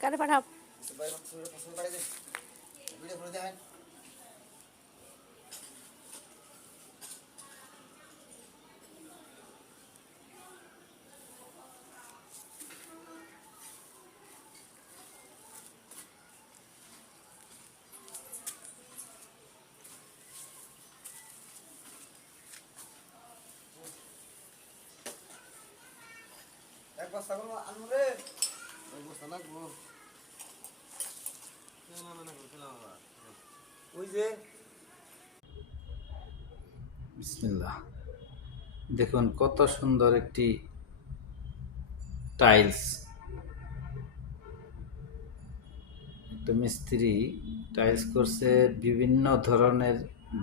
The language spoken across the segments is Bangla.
কারে পাঠাও এক বস্তা করে আনবো রে, এক বস্তা লাগবো। ওই যে বিসমিল্লাহ, দেখুন কত সুন্দর একটি টাইলস। একটা মিস্ত্রি টাইলস করছে বিভিন্ন ধরনের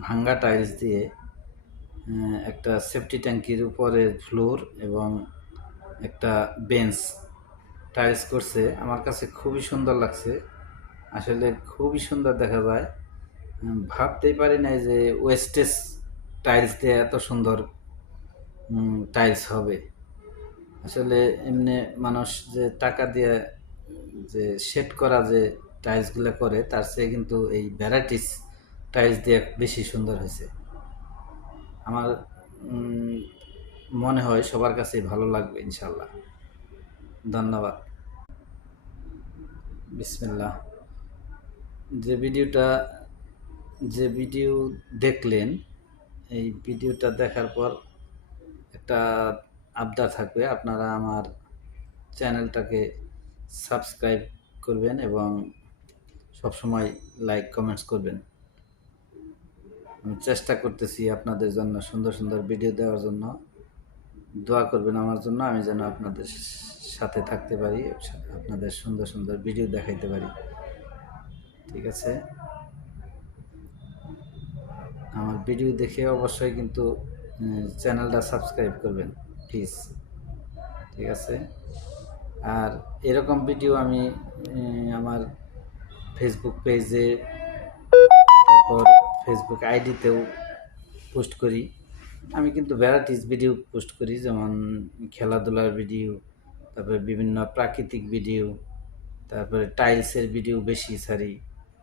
ভাঙ্গা টাইলস দিয়ে। একটা সেফটি ট্যাঙ্কির উপরে ফ্লোর এবং একটা বেঞ্চ টাইলস করছে। আমার কাছে খুবই সুন্দর লাগছে, আসলে খুবই সুন্দর দেখা যায়। ভাবতেই পারি নাই যে ওয়েস্টেজ টাইলস দিয়ে এত সুন্দর টাইলস হবে। আসলে এমনি মানুষ যে টাকা দিয়ে যে সেট করা যে টাইলসগুলো করে, তার চেয়ে কিন্তু এই ভ্যারাইটিস টাইলস দিয়ে বেশি সুন্দর হয়েছে। আমার মনে হয় সবার কাছেই ভালো লাগবে ইনশাল্লাহ। ধন্যবাদ। বিসমিল্লাহ। যে ভিডিও দেখলেন, এই ভিডিওটা দেখার পর একটা আবদার থাকবে, আপনারা আমার চ্যানেলটাকে সাবস্ক্রাইব করবেন এবং সবসময় লাইক কমেন্টস করবেন। আমি চেষ্টা করতেছি আপনাদের জন্য সুন্দর সুন্দর ভিডিও দেওয়ার জন্য। দোয়া করবেন আমার জন্য, আমি যেন আপনাদের সাথে থাকতে পারি, আপনাদের সুন্দর সুন্দর ভিডিও দেখাইতে পারি। ঠিক আছে, আমার ভিডিও দেখে অবশ্যই কিন্তু চ্যানেলটা সাবস্ক্রাইব করবেন প্লিজ। ঠিক আছে, আর এরকম ভিডিও আমি আমার ফেসবুক পেজে, তারপর ফেসবুক আইডিতেও পোস্ট করি। আমি কিন্তু ভ্যারাইটিস ভিডিও পোস্ট করি, যেমন খেলাধুলার ভিডিও, তারপরে বিভিন্ন প্রাকৃতিক ভিডিও, তারপরে টাইলসের ভিডিও বেশি ছাড়ি।